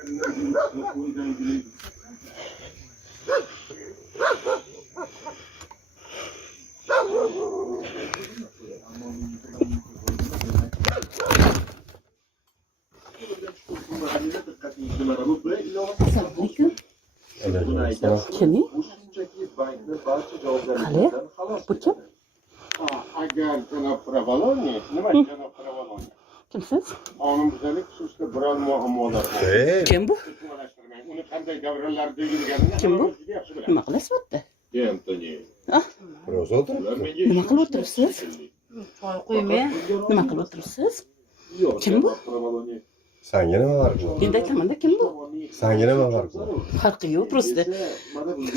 Assalomualaikum. Kimning? Qani? Bu kim? Agar janob Pravoloniy, nima janob Pravoloniy? Kimsiz? Qonunbuzarlik xususida biror muammolar bor. Kim bu? Uni qanday davralarda yurganini Kim bu? yaxshi biladi. Nima qilyapsiz bu yerda? Antoni. Biroz o'tiribdi. Nima qilib o'tiribsiz? Qo'ymay. Nima qilib o'tiribsiz? Kim bu? Sanga nima farqi bor? Endi aytamanda kim bu? Sanga nima farqi bor? Farqi yo'q, просто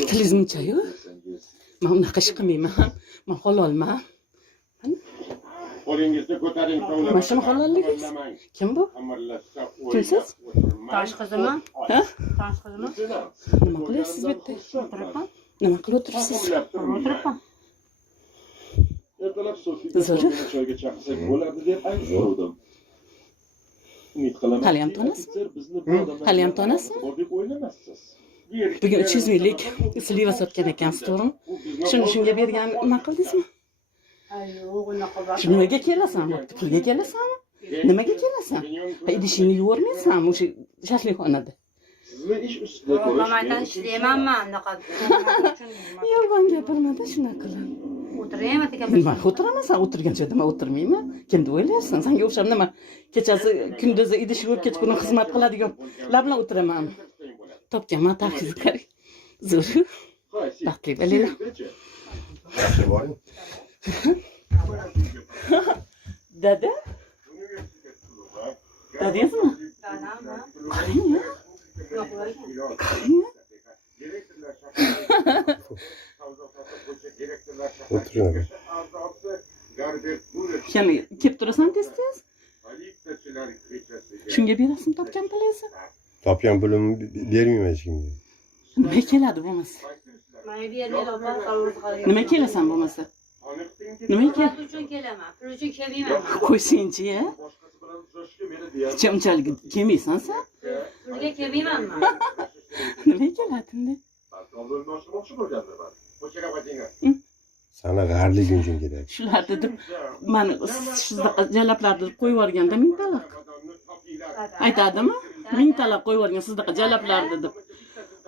tilingiz muncha-yu. Men unaqa ish qilmayman. Men halolman. Qo'lingizda ko'taring. Mana shuni halolligingiz. Kim bu? Kimsiz? Tosh qizimi? Ha? Tosh qizimi? Nima qilyapsiz bu yerda? O'tiribman. Nima qilib o'tiribsiz? O'tiribman. Ertalab Sofiya Zo'ri. choyga chaqirsak bo'ladi deb aytdim. Umid qilaman. Haliyam tanasizmi? Haliyam tanasizmi? Deb o'ylamaysiz. Bugun 300 minglik sliva sotgan ekansiz, to'g'rimi? Shuni shunga bergan nima qildingizmi? Yo'q, unaqa bor. Nimaga kelasan? Pulga kelasanmi? Nimaga kelasan? Idishingni yuvormaysanmi o'sha shashlikxonada? Sizni ish ustida Mamaydan ishlaymanman, unaqa. Yolg'on gapirmada shunaqa qilib. O'tiraymi, aka? Nima o'tiraman, sen o'tirgan joyda men o'tirmayman. Kimni o'ylayapsan? Senga o'xshab nima? Kechasi kunduzi idish yuvib, kechqurun xizmat qiladigan lablar o'tiraman. Topganman taxizkar. Zo'r. Baxtli bo'linglar. Yaxshi boring. Dada? Dadangizmi? Qarang-a. Yo'q, O'tiring. Yana kelib turasan tez-tez. Shunga berasizmi topgan pulingizni? Topgan pulimni bermayman hech kimga. Nima keladi bo'lmasa? Mana bu yerda opa qavurib qolgan. Nima kelasan bo'lmasa? Nima kel? Pul uchun kelaman. Pul uchun kelmayman. Qo'ysinchi-ya. Unchalik kelmaysan sen? Pulga kelmayman men. Nima keladi endi? Sana g'arliging uchun kerak. Shularni deb mani shunaqa jalablarni deb qo'yib yuborganda mingtaloq. Aytadimi? Mingtaloq qo'yib yuborgan sizdaqa jalablarni deb.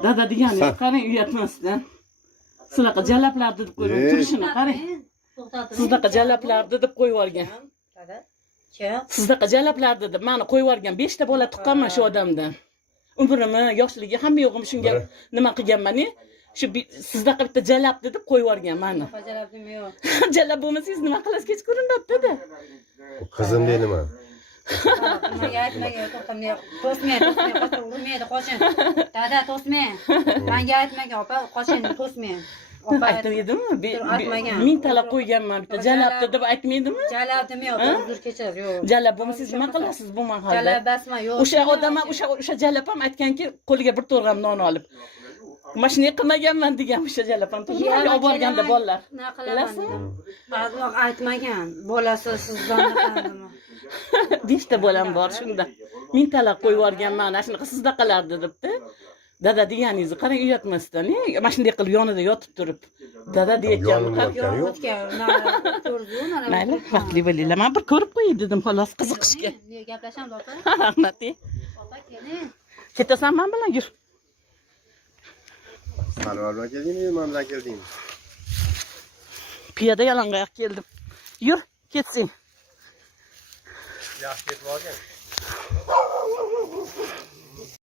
Dada deganingiz qarang uyatmasdan. Sizdaqa jalablarni deb qo'yib turishini qarang. Sizdaqa jalablarni deb qo'yib yuborgan. Dada. Chiq. Sizdaqa jalablarni deb mani qo'yib yuborgan 5 ta bola tuqqanman shu odamdan. Umrimi, yoshligi hamma yo'g'im shunga nima qilganman-ni? Shu sizdaqa bitta jalabni deb qo'yib yuborgan mani. Bajarabdim yo'q. Jalab bo'lmasangiz nima qilasiz kechqurun debdi-da. Qizim deyman. Nimaga aytmagan, to'xtamay, to'smaydi, qo'shib urmaydi, qo'shin. Dada to'smang. Menga aytmagan, opa, qo'shin to'smang. Opa Aytmaydimi? aytmagan. Mingtalab qo'yganman bitta jalabni deb aytmaydimi? Jalabdim yo'q, uzr kechir, yo'q. Jalab bo'lmasangiz nima qilasiz bu mahalda? Jalabasman, yo'q. O'sha odam o'sha jalab ham aytganki, qo'liga bir to'rg'am non olib. Mashina qilmaganman degan o'sha jalab ham turib olib borganda bolalar. Nima qilaman? Azroq aytmagan. Bolasi sizdan qandimi? 5 ta bolam bor shunda. Mingtalab qo'yib yuborganman, ana shunaqa sizdaqalardi debdi. Dada deganingizni qarang uyatmasdan, mana shunday qilib yonida yotib turib. Dada deyotganmi? Mayli, vaqtli bo'linglar. Men bir ko'rib qo'yay dedim, xolos qiziqishga. Gaplashamiz, opa. Rahmat. Opa, keling. Ketasan men bilan yur. Salvar bilan keldingmi, men bilan keldingmi? Piyoda yalangoyoq keldim. Yur, ketsing. Yaxshi ketib olgan.